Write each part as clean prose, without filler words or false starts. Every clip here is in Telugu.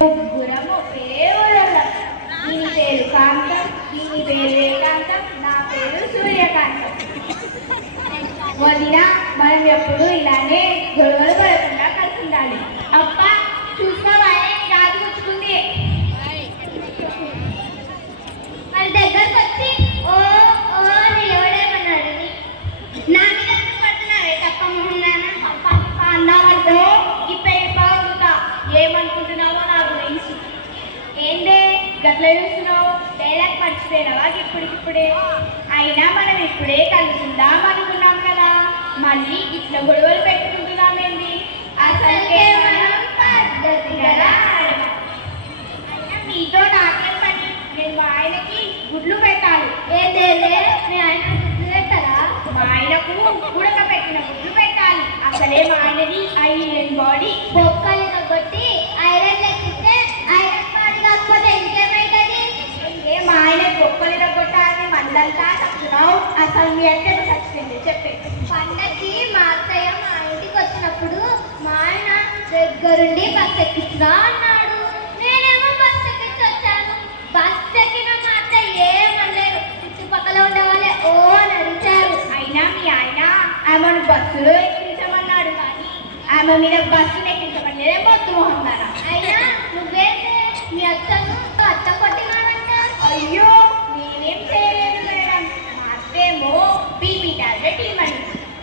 ముగ్గురము కేవలం. దీని పేరు కాంతం, దీని పేరు ఏకాంతం, నా పేరు సూర్యకాంతం. వదిన, మనం ఎప్పుడు ఇలానే గొడవలు పడకుండా కలిసి ఉండాలి. అప్ప చూసుకోవాలి, రాజు వచ్చుకుంది. వాళ్ళ దగ్గరకు వచ్చి ఓ ఓ నిలవడేమన్నాడు. నా మీద పడుతున్నావే తప్ప మొహంగానా అన్నామంటూ ఇప్పగుతా. ఏమనుకుంటున్నావో నా గురించి? ఏందే గట్ల చూస్తున్నావు? డైలాగ్ మర్చిపోయినావా ఇప్పుడిప్పుడే? అయినా మనం ఇప్పుడే కలుసుకుందాం అనుకున్నాం కదా, మళ్ళీ ఇట్లా గొడవలు పెట్టుకుంటున్నామేంది? అసలుకే మనం పద్ధతి కదా. అయినా మీతో నాకేం పని? నేను మా ఆయనకి గుడ్లు పెట్టాలి. ఏదేలే మీ ఆయన గుడ్లు పెట్టారా? మా ఆయనకు ఉడకపెట్టిన గుడ్లు పెట్టాలి. అసలే మా ఆయనది ఐరన్ బాడీ. బొక్కలు కొట్టి ఐరన్ లెక్కిస్తే ఐరన్ బాడీ కాకపోతే ఇంకేమైతుంది? మా ఆయన బొక్కలు కొట్టాలని మందంతా చెప్తున్నావు. అసలు మీ అంటే చచ్చిపోయింది చెప్పే. పండకి మా అత్తయ్య మా ఇంటికి వచ్చినప్పుడు మా ఆయన దగ్గరుండి బస్ ఎక్కించుదా అన్నాడు. నేనేమో బస్ ఎక్కించి వచ్చాను. బస్ ఎక్కిన మా అత్తయ్య ఏమనలేదు. చుట్టుపక్కల ఉండే వాళ్ళే ఓ నడిచారు. అయినా మీ ఆయన ఆమెను బస్సులో ఎక్కించమన్నాడు కానీ ఆమె మీద బస్సులు ఎక్కించమని మొత్తం మోహందాన. అయినా నువ్వేంటే మీ అత్తను అత్త కొట్టినాడంట. అయ్యో నేనేం చేయలేదు మేడం. మా అత్తేమో బీపీ టాబ్లెట్ ఇవ్వండి,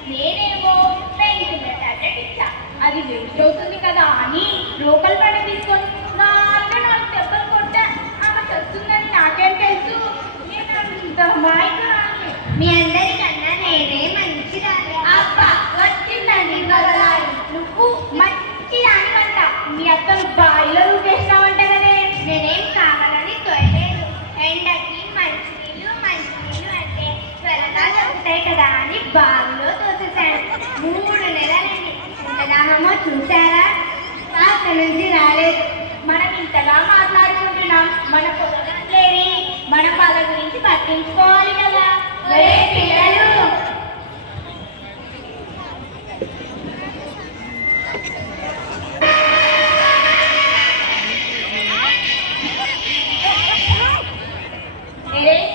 నేనేమో పెయిన్ టాబ్లెట్ ఇచ్చా. అది వేస్ట్ అవుతుంది కదా అని లోకల్ బండి తీసుకొని నాలుగు దెబ్బలు కొట్టా. ఆమె చస్తుందని నాకేం తెలుసు? నేను అంత మాయకురాలి. మీ అందరికన్నా నేనే మంచి రాలి. అబ్బా వచ్చిందండి బదలాలి. నువ్వు మంచి రానివంట. మీ అత్తను బాయిలో వేసినావంట కదే. నేనేం కావాలని తోయలేదు. ఎండకి మంచినీళ్ళు అంటే త్వరగా దొరుకుతాయి కదా అని బావిలో తోసేసాను. 3 నెలలైంది. ఇంతదాహమో చూసారా? అక్కడి నుంచి రాలేదు. మనం ఇంతగా మాట్లాడుకుంటున్నాం. మన పొదలేవి మన వాళ్ళ గురించి పట్టించుకోవాలి కదా. పిల్లలు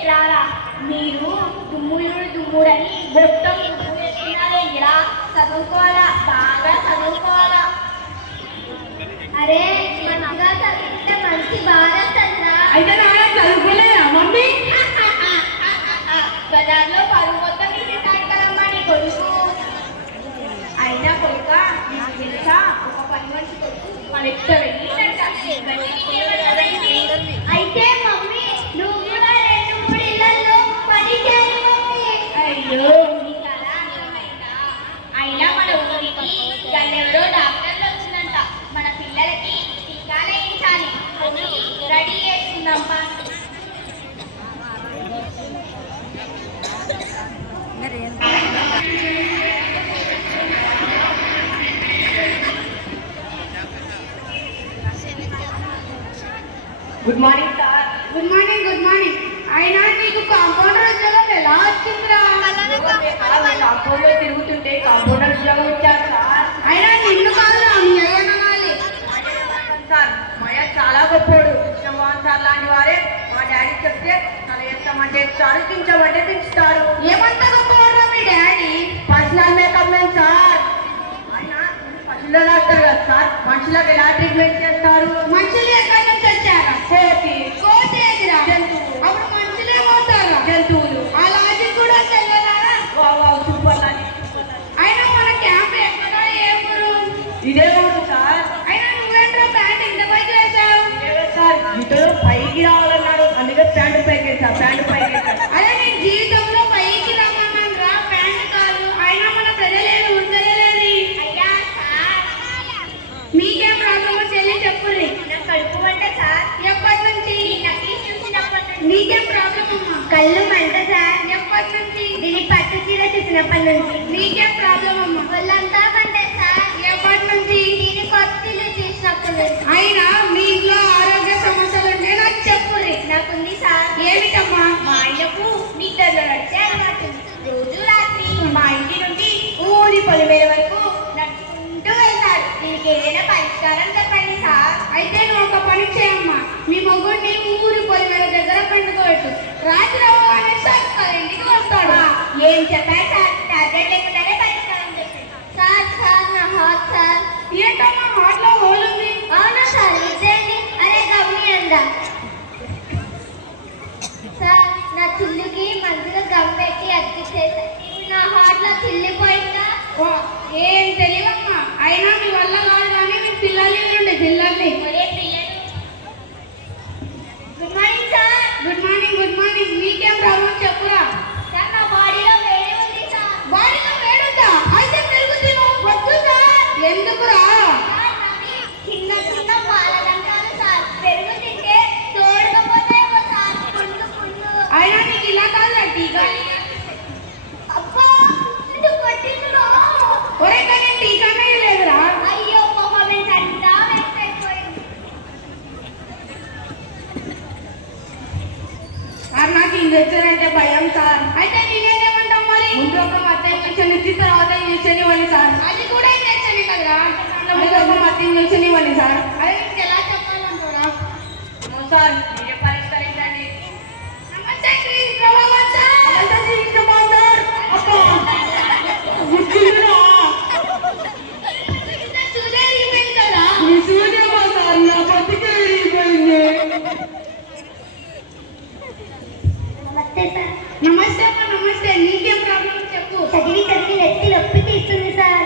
రారా, మీరు దుమ్ముడని మొత్తం ఇలా చదువుకోవాలా, బాగా చదువుకోవాలా. అరే మంచిగా చదివితే మంచి బాగా చదివా. అయితే చదువుకోలేదా మమ్మీ? బజార్లో పరువు మొత్తం తీసేసాడు కదమ్మా నీ కొడుకు. అయినా కొడుక నాకు తెలుసా, ఒక పని మనిషి కొడుకు మన ఎక్కువ వెళ్ళిందంట. అయితే మమ్మీ నువ్వు కూడా 2-3 ఇళ్లలో పని చేయాలి మమ్మీ. అయ్యో నీకు అలా అర్థమైందా? అయినా మన ఊరికి గల్లెవరో డాక్టర్లు వచ్చిందంట. మన పిల్లలకి టీకాలు వేయించాలి. రెడీ చేస్తుందమ్మా. Good morning sir. Good morning. Good morning. అయినా నీకు కాంపౌండర్ ఉద్యోగం ఎలా వచ్చిందిరా? కాంపౌండ్లో తిరుగుతుంటే కాంపౌండర్ ఉద్యోగం వచ్చారు సార్. అయినా నిన్ను కాదు మీ అయ్యనాలి సార్. మా అయ్య చాలా గొప్పోడు. కృష్ణమోహన్ సార్ లాంటి వారే మా డాడీ చెప్తే తల ఎత్తమంటే ఎత్తారు, దించమంటే దించుతారు. ఏమంత గొప్పవాడు మీ daddy? Personal makeup man sir. ఆయన పశువుల డాక్టర్ కదా సార్. మనుషులకు ఎలా ట్రీట్మెంట్ చేస్తారు? మనుషులు ఎక్కడి నుంచి వచ్చారా? కోతి ఎదురా జంతువులు. అప్పుడు మనుషులేమవుతారా? జంతువులు. ఆ లాజిక్ కూడా తెలియదా? Super logic. అయినా మన క్యాంప్ ఎక్కడా ఏ ఊరు? ఇదే ఊరు సార్. అయినా నువ్వేంట్రా ప్యాంట్ ఇంత పైకి వేసావు? సార్ ఇతడు పైకి రావాలన్నాడు, అందుకే ప్యాంటు పైకి వేసా. ప్యాంటు పైకి వేసా. అదే నేను జీవితంలో పైకి రమ్మన్నాను రా, ప్యాంటు కాదు. అయినా మన ప్రజలేమి ఉండలేదు. అయ్యా సార్ మీకేం ప్రాబ్లమో చెల్లి చెప్పుర్రి. నాకు కడుపు మంట సార్. ఎప్పటి నుంచి? మీకేం ప్రాబ్లం అమ్మా? కళ్ళు మంట సార్. ఎప్పటి నుంచి? దీని పట్టు చీర చూసినప్పటి నుంచి. మీకేం ప్రాబ్లం అమ్మా? వాళ్ళంతా మంటే సార్. ఎప్పటి నుంచి? దీని కొత్తలు చూసినప్పటి నుంచి. అయినా మీ ఇంట్లో ఆరోగ్య సమస్యలు ఉంటే నాకు చెప్పుర్రి. నాకుంది సార్. ఏమిటమ్మా? మా ఆయనకు నిద్రలో నడిచే అలవాటు. రోజు రాత్రి మా ఇంటి నుండి ఊరి పొలిమేర వరకు నడుచుకుంటూ వెళ్తాడు. దీనికి ఏదైనా పరిష్కారం చెప్పండి సార్. అయితే నువ్వు ఒక పని చేయమ్మా, మీ మొగ్గుడిని ఊరి పొలిమేర దగ్గర పండుకోబెట్టు. రాత్రి అవ్వగానే సార్ ఇంటికి వస్తాడు. ఏం చెప్పారు సార్? టాబ్లెట్ లేకుండానే పరిష్కారం చెప్పారు. సార్ నా హాట్ సార్. ఏంటమ్మా హాట్లో హోల్ ఉంది? అవునా సార్, ఇదేంటి? అరే గమ్మి అందా సార్, నా చిల్లుకి మంచిగా గమ్ పెట్టి అతికిచ్చేసా. నా హార్ట్లో చిల్లిపోయిందా? ఏం తెలియమ్మా, అయినా మీ వల్ల కాదు కానీ మీ పిల్లల్ని ఉండే పిల్లల్ని. ఒరే పిల్లలు, good morning sir. Good morning, good morning. మీకేం ప్రాబ్లం చెప్పురా. సార్ నా బాడీలో వేడి ఉంది సార్. బాడీలో వేడుందా? అయితే పెరుగు తిను. వద్దు సార్. ఎందుకురా? సార్ నాది చిన్న చిన్న పాలదంతాలు సార్. పెరుగు తింటే తోడుకపోతాయేమో సార్. పుండు అయినా నీకు ఇలా కాదు టీకా. అబ్బా, ఎందుకు పట్టించులో? ఒరే కానీ టీకానే లేదురా. అయ్యో పర్ఫార్మెన్స్ అంతా వేస్ట్ అయిపోయింది. సార్ నాకు ఇంజక్షన్ అంటే భయం సార్. అయితే నేనేమంటాం మరి? ముందు ఒక మత్తు ఇంజక్షన్ ఇచ్చి తర్వాత ఇంజక్షన్ ఇవ్వండి సార్. అది కూడా ఇంజక్షన్ కదరా. ముందు ఒక మత్తు ఇంజక్షన్ ఇవ్వండి సార్. అదే మీకు ఎలా చెప్పాలంటారా? సార్ మీరే పరిష్కరించండి. నమస్తే శ్రీ ప్రభావత్ సార్. నమస్తే శ్రీ ప్రభావత్ సార్. అబ్బా గుర్తురా. సూర్య ఇరిగిపోయింది కదా. మీ సూర్యమా సార్, నా బతికే ఇరిగిపోయింది. నమస్తే సార్. నమస్తే అమ్మా, నమస్తే. నీకేం ప్రాబ్లం చెప్పు. చదివి చదివి నెత్తి నొప్పి తీస్తుంది సార్.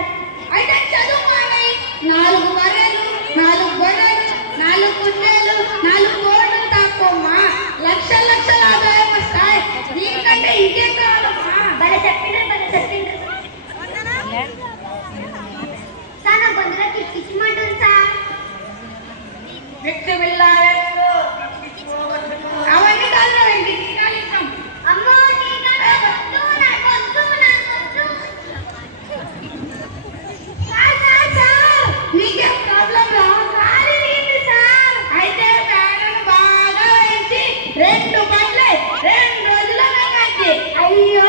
అయితే చదువు మానేయ్. 4 బర్రెలు, 4 గొర్రెలు, 4 కుందేలు, 4 కోళ్ళు తాకోమ్మా. లక్షల లక్షల ఆదాయం వస్తాయి. దీనికంటే ఇంకేం కావాలమ్మా? భలే చెప్పిండ్రు. సార్ నా గొంతులో కిచ్కిచ్చమంటుంది సార్. వ్యక్తి వెళ్ళాలి. అవన్నీ కాదు, వెంటి టీకాలు ఇస్తాం. అమ్మో, టీకా నాకొద్దు, నాకొద్దు. సార్ నీకేం ప్రాబ్లం రా? కాలు ఇరిగింది సార్. అయితే పేడను బాగా వేయించి 2 గంటలే 2 రోజుల్లో నాకాచి. అయ్యో,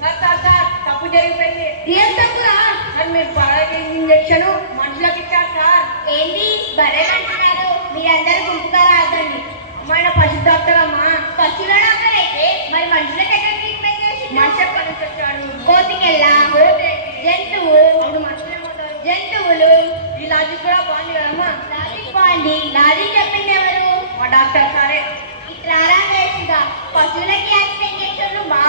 సార్ తప్పు జరిగిపోయింది. ఏం తప్పురా? సార్ మీరు బాగా ఇంజక్షన్ మనుషులకు ఇచ్చారు సార్. ఏంటి బర్రెలు అంటున్నారు? మీరందరూ గుంపుగా రాదండి. అమ్మాయిన పశు డాక్టర్ అమ్మా. పశువుల డాక్టర్ అయితే మరి మనుషులకు ఎక్కడ ట్రీట్మెంట్ చేసి? మనిషి ఎక్కడి నుంచి వచ్చాడు? కోతికెళ్ళా, జంతువు, జంతువులు. ఈ లాజిక్ కూడా బాగుంది కదమ్మా. లాజిక్ బాగుంది. లాజిక్ చెప్పింది ఎవరు? మా డాక్టర్ సారే. ఇట్లా వేసుగా పశువులకి యాక్సిడెంట్ ఇంజక్షన్లు మా